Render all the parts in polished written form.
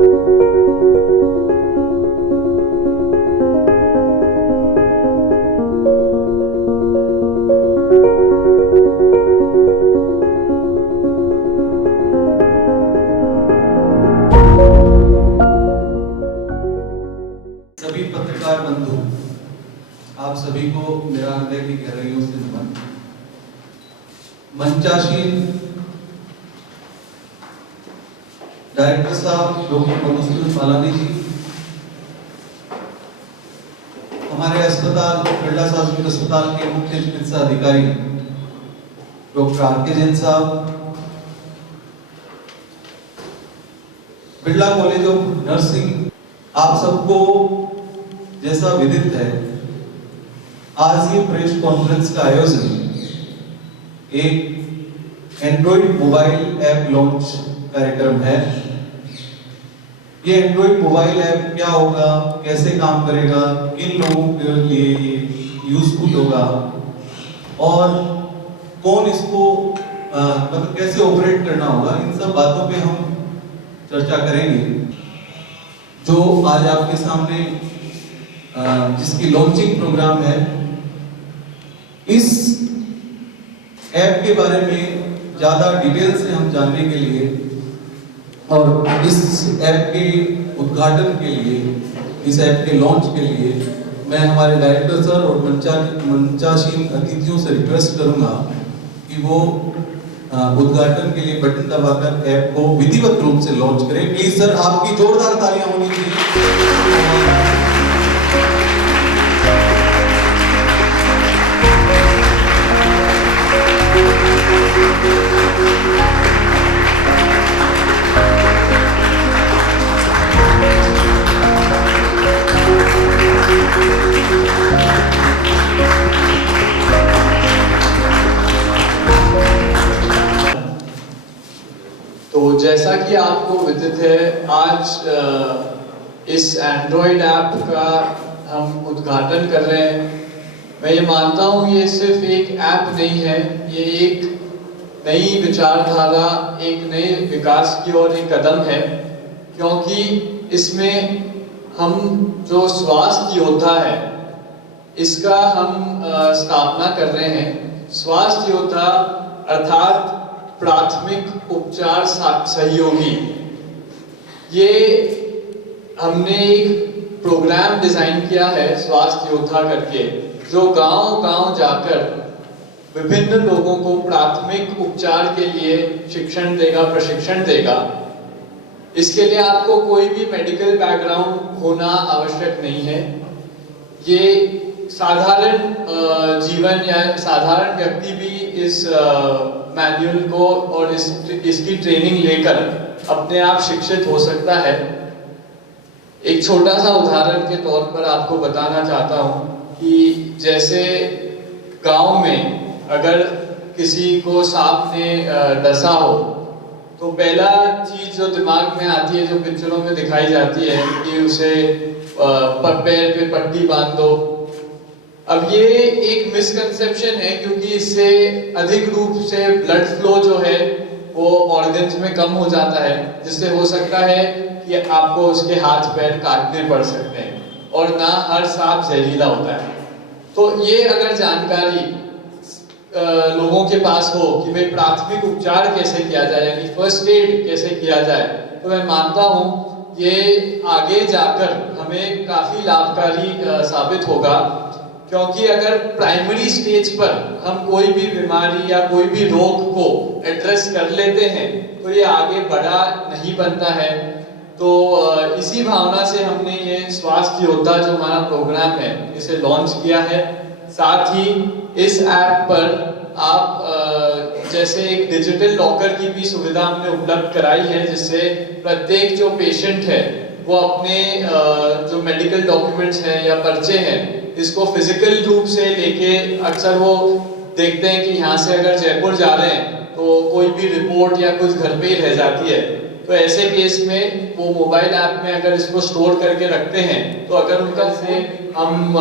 सभी पत्रकार बंधु, आप सभी को मेरा हृदय की गहराइयों से नमन। मंचासीन डायरेक्टर साहब डॉक्टर मधुसूदन बालानी जी, हमारे अस्पताल बिरला सार्वजनिक अस्पताल के मुख्य चिकित्सा अधिकारी डॉक्टर आर.के. जैन साहब, बिरला कॉलेज ऑफ नर्सिंग, आप सबको जैसा विदित है, आज ये प्रेस कॉन्फ्रेंस का आयोजन एक एंड्रॉइड मोबाइल ऐप लॉन्च कार्यक्रम है। ये एंड्रॉइड मोबाइल ऐप क्या होगा, कैसे काम करेगा, किन लोगों के लिए यूजफुल होगा और कौन इसको मतलब कैसे ऑपरेट करना होगा, इन सब बातों पे हम चर्चा करेंगे। जो आज आपके सामने जिसकी लॉन्चिंग प्रोग्राम है, इस ऐप के बारे में ज़्यादा डिटेल से हम जानने के लिए और इस ऐप के उद्घाटन के लिए, इस ऐप के लॉन्च के लिए मैं हमारे डायरेक्टर सर और मंचासीन अतिथियों से रिक्वेस्ट करूंगा कि वो उद्घाटन के लिए बटन दबाकर ऐप को विधिवत रूप से लॉन्च करें। प्लीज सर, आपकी जोरदार तालियां होनी चाहिए। तो जैसा कि आपको विदित है, आज इस एंड्रॉइड ऐप का हम उद्घाटन कर रहे हैं। मैं ये मानता हूँ ये सिर्फ एक ऐप नहीं है, ये एक नई विचारधारा, एक नए विकास की ओर एक कदम है, क्योंकि इसमें हम जो स्वास्थ्य योद्धा है इसका हम स्थापना कर रहे हैं। स्वास्थ्य योद्धा अर्थात प्राथमिक उपचार सहयोगी, ये हमने एक प्रोग्राम डिजाइन किया है स्वास्थ्य योद्धा करके, जो गांव-गांव जाकर विभिन्न लोगों को प्राथमिक उपचार के लिए शिक्षण देगा, प्रशिक्षण देगा। इसके लिए आपको कोई भी मेडिकल बैकग्राउंड होना आवश्यक नहीं है। ये साधारण जीवन या साधारण व्यक्ति भी इस मैनुअल को और इसकी ट्रेनिंग लेकर अपने आप शिक्षित हो सकता है। एक छोटा सा उदाहरण के तौर पर आपको बताना चाहता हूँ कि जैसे गांव में अगर किसी को सांप ने डसा हो, तो पहला चीज जो दिमाग में आती है, जो पिक्चरों में दिखाई जाती है कि उसे पैर पे पट्टी बांध दो। अब ये एक मिसकंसेप्शन है, क्योंकि इससे अधिक रूप से ब्लड फ्लो जो है वो ऑर्गन्स में कम हो जाता है, जिससे हो सकता है कि आपको उसके हाथ पैर काटने पड़ सकते हैं, और ना हर सांप जहरीला होता है। तो ये अगर जानकारी लोगों के पास हो कि भाई प्राथमिक उपचार कैसे किया जाए, यानी फर्स्ट एड कैसे किया जाए, तो मैं मानता हूँ ये आगे जाकर हमें काफी लाभकारी साबित होगा। क्योंकि अगर प्राइमरी स्टेज पर हम कोई भी बीमारी या कोई भी रोग को एड्रेस कर लेते हैं तो ये आगे बड़ा नहीं बनता है। तो इसी भावना से हमने ये स्वास्थ्य योद्धा जो हमारा प्रोग्राम है इसे लॉन्च किया है। साथ ही इस ऐप पर आप जैसे एक डिजिटल लॉकर की भी सुविधा हमने उपलब्ध कराई है, जिससे प्रत्येक जो पेशेंट है वो अपने जो मेडिकल डॉक्यूमेंट्स हैं या पर्चे हैं इसको फिजिकल रूप से लेके, अक्सर वो देखते हैं कि यहाँ से अगर जयपुर जा रहे हैं तो कोई भी रिपोर्ट या कुछ घर पे ही रह जाती है, तो ऐसे केस में वो मोबाइल ऐप में अगर इसको स्टोर करके रखते हैं तो अगर उनका से हम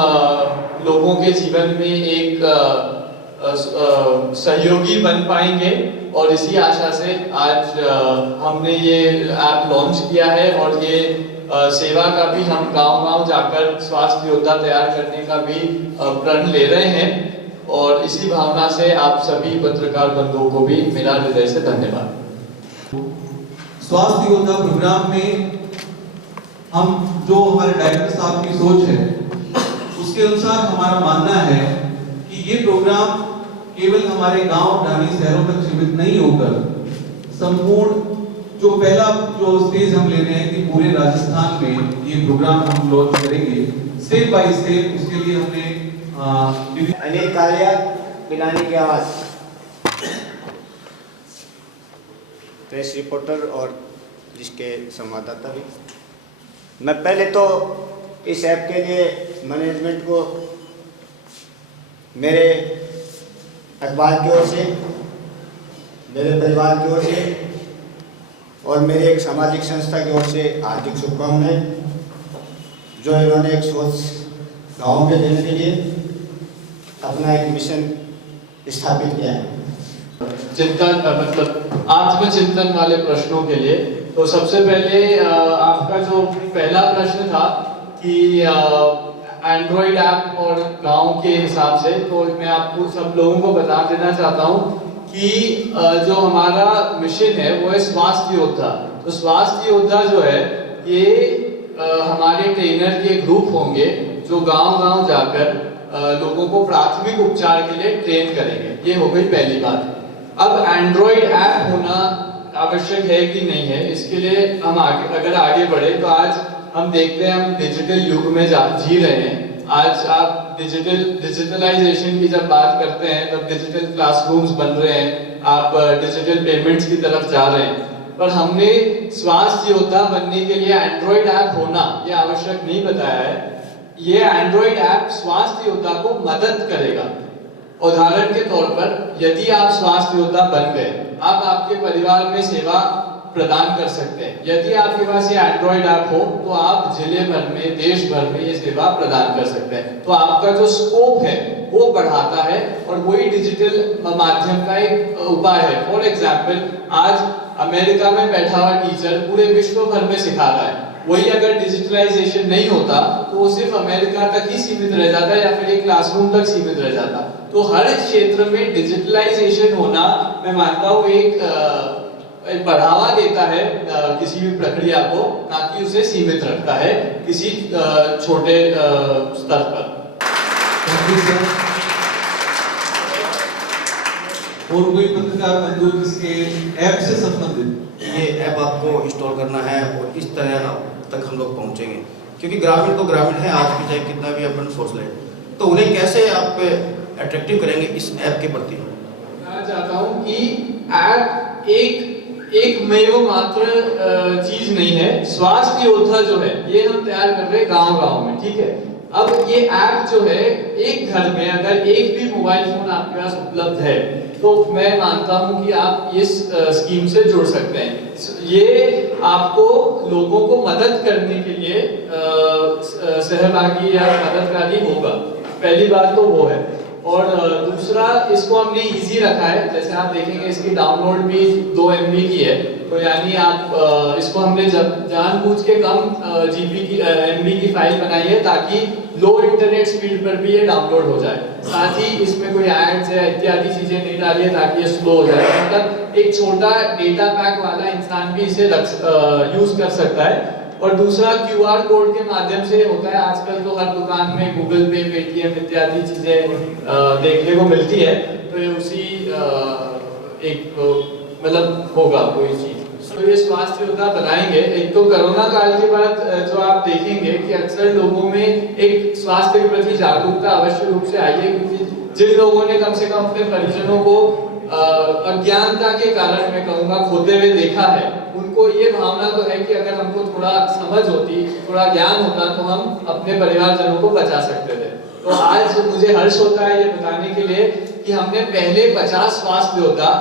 लोगों के जीवन में एक सहयोगी बन पाएंगे और इसी आशा से आज हमने ये ऐप लॉन्च किया है और ये सेवा का भी हम गांव-गांव जाकर स्वास्थ्य योद्धा तैयार करने का भी प्रण ले रहे हैं और इसी भावना से आप सभी पत्रकार बंधुओं को भी मेरा हृदय से धन्यवाद। स्वास्थ्य योद्धा प्रोग्राम में हम जो हमारे डायरेक्टर साहब की सोच है उसके अनुसार हमारा मानना है कि ये प्रोग्राम केवल हमारे गांव ढाणी शहरों तक सीमित नहीं होकर संपूर्ण जो पहला जो स्टेज हम ले रहे हैं कि पूरे राजस्थान में ये प्रोग्राम हम लॉन्च करेंगे स्टेप बाय स्टेप। उसके लिए हमने अनिल कालिया, पिलानी की आवाज, प्रेस रिपोर्टर और जिसके संवाददाता भी। मैं पहले तो इस ऐप के लिए मैनेजमेंट को मेरे अखबार की ओर से, मेरे परिवार की ओर से और मेरी एक सामाजिक संस्था की ओर से हार्दिक शुभकामनाएं, जो इन्होंने एक सोच गाँव में देने के लिए अपना एक मिशन स्थापित किया है। चिंतन मतलब आत्मचिंतन वाले प्रश्नों के लिए तो सबसे पहले आपका जो पहला प्रश्न था कि एंड्रॉइड ऐप और गांव के हिसाब से, तो मैं आपको सब लोगों को बता देना चाहता हूं कि जो हमारा मिशन है वो है स्वास्थ्य योद्धा। तो स्वास्थ्य योद्धा जो है ये हमारे ट्रेनर के ग्रुप होंगे जो गांव-गांव जाकर लोगों को प्राथमिक उपचार के लिए ट्रेन करेंगे। ये हो गई पहली बात। अब एंड्रॉइड ऐप होना आवश्यक है कि नहीं है, इसके लिए हम अगर आगे बढ़े तो आज हम देखते हैं हम डिजिटल युग में जी रहे हैं। आज आप डिजिटलाइजेशन की जब बात करते हैं तब डिजिटल क्लासरूम्स बन रहे हैं, आप डिजिटल पेमेंट्स की तरफ जा रहे हैं, पर हमने स्वास्थ्य योद्धा बनने के लिए एंड्रॉइड ऐप होना ये आवश्यक नहीं बताया है। ये एंड्रॉइड ऐप स्वास्थ्य योद्धा को मदद करेगा। उदाहरण के तौर पर यदि आप स्वास्थ्य योद्धा बन गए, आप आपके परिवार में सेवा प्रदान कर सकते हैं। यदि आपके पास ये एंड्रॉइड ऐप हो तो आप जिले भर में, देश भर में ये सेवा प्रदान कर सकते हैं। तो आपका जो स्कोप है वो बढ़ाता है और वही डिजिटल माध्यम का एक उपाय है। फॉर एग्जाम्पल, आज अमेरिका में बैठा हुआ टीचर पूरे विश्व भर में सिखा रहा है, वही अगर डिजिटलाइजेशन नहीं होता तो वो सिर्फ अमेरिका तक ही सीमित रह जाता या फिर एक क्लासरूम तक सीमित रह जाता। तो हर क्षेत्र में डिजिटलाइजेशन होना मैं मानता हूँ एक बढ़ावा देता है किसी भी प्रक्रिया को, ना कि उसे सीमित रखता है किसी छोटे स्तर पर। और कोई पत्रकार बंधु जिसके ऐप से संबंधित ये ऐप आपको इंस्टॉल करना है और इस तरह तक हम लोग पहुंचेंगे, क्योंकि ग्रामीण तो ग्रामीण है आज भी, चाहे कितना भी अपन सोच लें, तो उन्हें कैसे आप अट्रैक्टिव करेंगे इस ऐप के प्रति? मैं चाहता हूं कि ऐप एक मेव मात्र चीज नहीं है। स्वास्थ्य योद्धा जो है ये हम तैयार कर रहे हैं गांव-गांव में, ठीक है। अब ये ऐप जो है एक घर में अगर एक भी मोबाइल फोन आपके पास उपलब्ध है तो मैं मानता हूं कि आप इस स्कीम से जुड़ सकते हैं। ये आपको लोगों को मदद करने के लिए सहभागी या मददगारी होगा। पहली बात तो वो है। और दूसरा, इसको हमने इजी रखा है। जैसे आप देखेंगे इसकी डाउनलोड भी 2 MB की है, तो यानी आप इसको हमने जानबूझ के कम GB की MB की फाइल बनाई है ताकि लो इंटरनेट स्पीड पर भी ये डाउनलोड हो जाए। साथ ही इसमें कोई एड्स या इत्यादि चीजें नहीं डाली है ताकि ये स्लो हो जाए। मतलब एक छोटा डेटा पैक वाला इंसान भी इसे यूज कर सकता है। और दूसरा, QR कोड के माध्यम से होता है। आजकल तो हर दुकान में गूगल पे, पेटीएम इत्यादि चीजें देखने को मिलती है, तो ये उसी एक मतलब होगा कोई चीज। तो ये स्वास्थ्य योद्धा बनाएंगे। एक तो कोरोना काल के बाद जो आप देखेंगे कि अक्सर लोगों में एक स्वास्थ्य के प्रति जागरूकता अवश्य रूप से आई है, क्योंकि जिन लोगों ने कम से कम अपने परिजनों को अज्ञानता के कारण मैं कहूँगा खोते हुए देखा है, उनको ये भावना तो है कि अगर हमको थोड़ा समझ होती, थोड़ा ज्ञान होता तो हम अपने परिवारजनों को बचा सकते थे। तो आज मुझे हर्ष होता है ये बताने के लिए कि हमने पहले 50 स्वास्थ्य योद्धा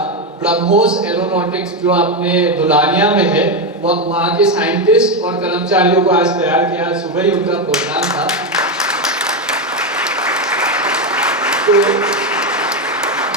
ब्रह्मोस एरोनॉटिक्स जो अपने दुलानिया में है, वहाँ के साइंटिस्ट और कर्मचारियों को आज तैयार किया। सुबह ही उनका प्रोग्राम था। तो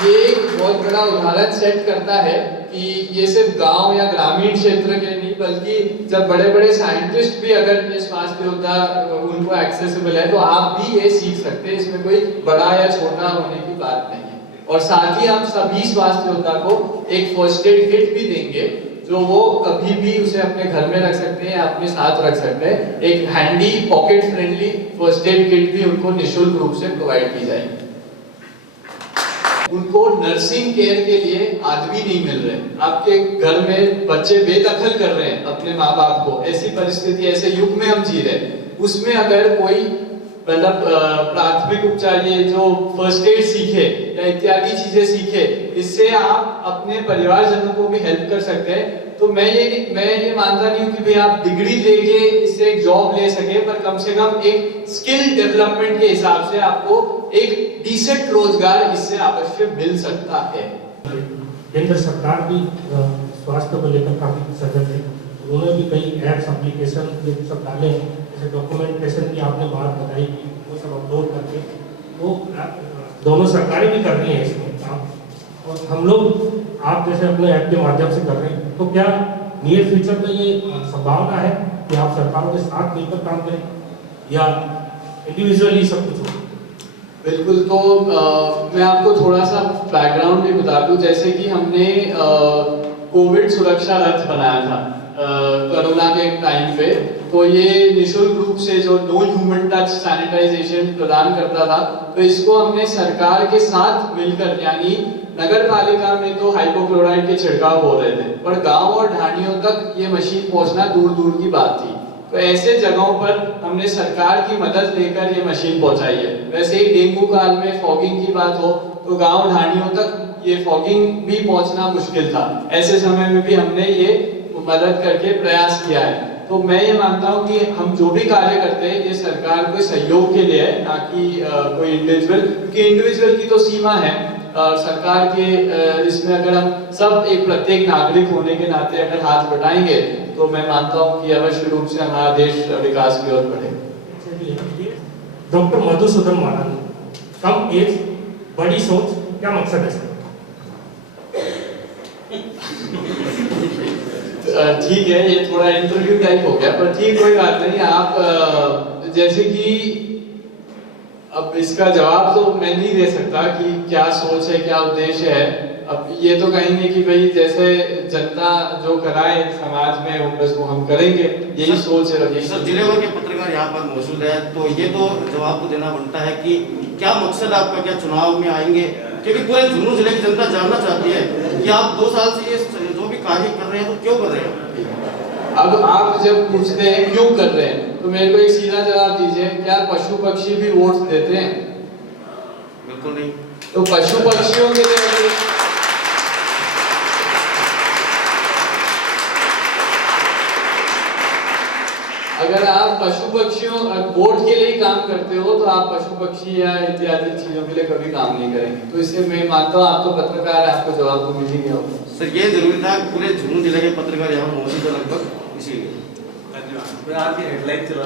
ये एक बहुत बड़ा उदाहरण सेट करता है कि ये सिर्फ गांव या ग्रामीण क्षेत्र के नहीं, बल्कि जब बड़े बड़े साइंटिस्ट भी अगर ये स्वास्थ्य योद्धा उनको एक्सेसिबल है तो आप भी ये सीख सकते हैं। इसमें कोई बड़ा या छोटा होने की बात नहीं है। और साथ ही हम सभी स्वास्थ्य योद्धा को एक फर्स्ट एड किट भी देंगे जो वो कभी भी उसे अपने घर में रख सकते हैं या अपने साथ रख सकते हैं। एक handy pocket friendly first aid kit भी उनको निःशुल्क रूप से प्रोवाइड की जाएगी। उनको नर्सिंग केयर के लिए आदमी नहीं मिल रहे। आपके घर में बच्चे बेदखल कर रहे हैं अपने माँ बाप को। ऐसी परिस्थिति, ऐसे युग में हम जी रहे हैं, उसमें अगर कोई मतलब प्राथमिक उपचार, ये जो फर्स्ट एड सीखे या इत्यादि चीजें सीखे, इससे आप अपने परिवारजनों को भी हेल्प कर सकते हैं। तो मैं ये मानता नहीं हूँ कि भाई आप डिग्री लेके इससे एक जॉब ले सके, पर कम से कम एक स्किल डेवलपमेंट के हिसाब से आपको एक डिसेंट रोजगार इससे अवश्य मिल सकता है। केंद्र सरकार भी स्वास्थ्य को लेकर काफी सजग है। उन्होंने भी कई ऐप्स एप्लीकेशन ये सब डाले हैं, जैसे डॉक्यूमेंटेशन की आपने बात बताई कि वो सब अपलोड करके वो दोनों सरकारें भी कर रही हैं इसमें काम, और हम लोग आप जैसे अपने ऐप के माध्यम से कर रहे हैं। तो क्या नियर फ्यूचर में ये संभावना है कि आप सरकारों के साथ मिलकर काम करें या इंडिविजुअली सब कुछ हो? बिल्कुल। तो मैं आपको थोड़ा सा बैकग्राउंड भी बता दूं। जैसे कि हमने कोविड सुरक्षा रथ बनाया था कोरोना के टाइम पे, तो ये निःशुल्क रूप से जो नो ह्यूमन टच सैनिटाइजेशन प्रदान करता था। तो इसको हमने सरकार के साथ मिलकर, यानी नगर पालिका में तो हाइपोक्लोराइड के छिड़काव हो रहे थे, पर गांव और ढाणियों तक ये मशीन पहुंचना दूर दूर की बात थी। तो ऐसे जगहों पर हमने सरकार की मदद लेकर ये मशीन पहुंचाई है। वैसे ही डेंगू काल में फॉगिंग की बात हो तो गांव ढाणियों तक ये फॉगिंग भी पहुंचना मुश्किल था। ऐसे समय में भी हमने ये मदद करके प्रयास किया है। तो मैं ये मानता हूँ कि हम जो भी कार्य करते हैं ये सरकार के सहयोग के लिए है, ना कि कोई इंडिविजुअल, क्योंकि इंडिविजुअल की तो सीमा है। सरकार के इसमें अगर हम सब एक प्रत्येक नागरिक होने के नाते अगर हाथ बढ़ाएंगे तो मैं मानता हूं कि अवश्य रूप से हमारा देश विकास की ओर बढ़ेगा। डॉक्टर मधुसूदन मालानी, कम एज बड़ी सोच, क्या मकसद है? ठीक है, ये थोड़ा इंटरव्यू टाइप हो गया, पर ठीक, कोई बात नहीं। आप जैसे कि अब इसका जवाब तो मैं नहीं दे सकता कि क्या सोच है, क्या उद्देश्य है। अब ये तो कहेंगे कि भाई जैसे जनता जो कराए समाज में वो बस वो हम करेंगे, यही सोच है। सर, जिले भर के पत्रकार यहाँ पर मौजूद है, तो ये तो जवाब तो देना बनता है कि क्या मकसद आपका, क्या चुनाव में आएंगे? क्योंकि पूरे झुंझुनू जिले की जनता जानना चाहती है कि आप 2 साल से ये जो भी कार्य कर रहे हैं तो क्यों कर रहे हैं? अब आप जब पूछते हैं क्यों कर रहे हैं, तो मेरे को एक सीधा जवाब दीजिए, क्या पशु पक्षी भी वोट देते हैं? बिल्कुल नहीं। तो पशु पक्षियों के लिए अगर आप पशु पक्षियों वोट के लिए काम करते हो तो आप पशु पक्षी या इत्यादि चीजों के लिए कभी काम नहीं करेंगे। तो इससे मैं मानता हूँ आप तो पत्रकार है, आपको जवाब तो मिल ही गया होगा। सर, ये जरूरी था पूरे झुंझुनू जिले के पत्रकार यहाँ मौजूद है लगभग, इसीलिए। धन्यवाद। आपकी हेडलाइन चला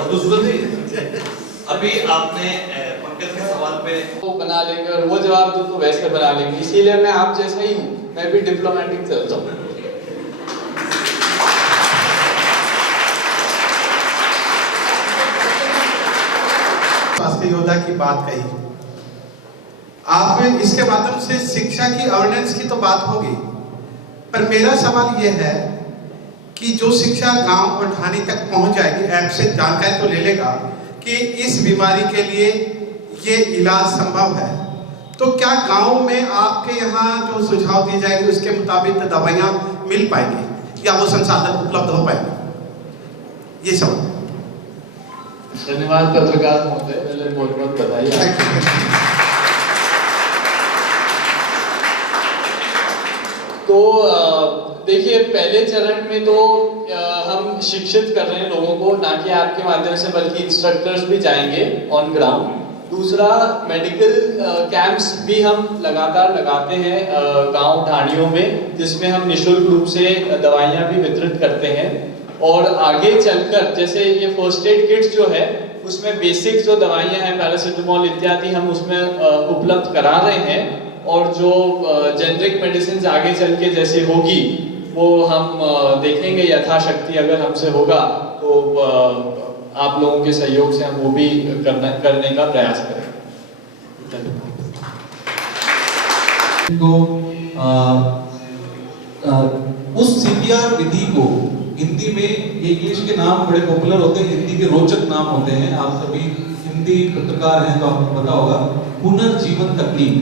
अभी आपने पंकज के सवाल पे वो बना लेंगे और वो जवाब तो वैसे बना लेंगे, इसीलिए मैं आप जैसा ही हूँ, मैं भी डिप्लोमेटिक चलता हूँ। स्वास्थ्य योद्धा की बात कही, आप इसके माध्यम से शिक्षा की अवेयरनेस की तो बात होगी, पर मेरा सवाल यह है कि जो शिक्षा गांव और ढाणी तक पहुंच जाएगी, ऐप से जानकारी तो ले लेगा कि इस बीमारी के लिए ये इलाज संभव है, तो क्या गांव में आपके यहाँ जो सुझाव दिए जाएंगे उसके मुताबिक दवाइयाँ मिल पाएंगी या वो संसाधन उपलब्ध हो पाएंगे? ये सवाल। धन्यवाद पत्रकार महोदय, पहले बहुत बहुत बधाई। तो देखिए, पहले चरण में तो हम शिक्षित कर रहे हैं लोगों को, ना कि आपके माध्यम से, बल्कि इंस्ट्रक्टर्स भी जाएंगे ऑन ग्राउंड। दूसरा, मेडिकल कैंप्स भी हम लगातार लगाते हैं गांव ढाणियों में, जिसमें हम निःशुल्क रूप से दवाइयां भी वितरित करते हैं। और आगे चलकर जैसे ये फर्स्ट एड किट्स जो है उसमें बेसिक जो दवाइयां हैं, पैरासिटामोल इत्यादि, हम उसमें उपलब्ध करा रहे हैं। और जो जेनरिक मेडिसिन आगे चल के जैसे होगी वो हम देखेंगे यथाशक्ति, अगर हमसे होगा तो आप लोगों के सहयोग से हम वो भी करने का प्रयास करेंगे। धन्यवाद। तो उस सीपीआर विधि को हिंदी में, इंग्लिश के नाम बड़े पॉपुलर होते हैं, हिंदी के रोचक नाम होते हैं, आप सभी हिंदी पत्रकार हैं तो आपको पता होगा, पुनर्जीवन तकनीक।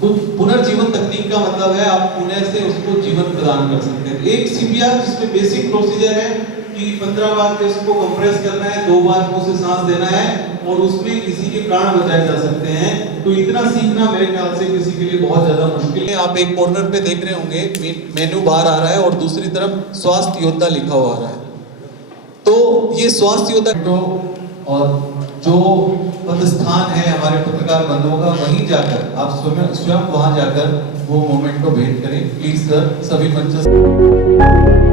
तो पुनर्जीवन तकनीक का मतलब है आप पुनः से उसको जीवन प्रदान कर सकते हैं। एक सीपीआर जिसमें बेसिक प्रोसीजर है कि 15 बार चेस्ट को कंप्रेस करना है, 2 बार मुंह से सांस देना है और उसमें किसी के प्राण बचाए जा सकते हैं। तो इतना सीखना मेरे ख्याल से किसी के लिए बहुत ज्यादा मुश्किल है। आप एक कॉर्नर पे देख रहे होंगे मेन्यू बाहर आ रहा है और दूसरी तरफ स्वास्थ्य योद्धा लिखा हुआ आ रहा है। तो ये स्वास्थ्य योद्धा तो और जो पदस्थान है हमारे पत्रकार बंधुओं का, वहीं जाकर आप स्वयं वहां जाकर वो मोमेंट को भेंट करें प्लीज सर। सभी मंच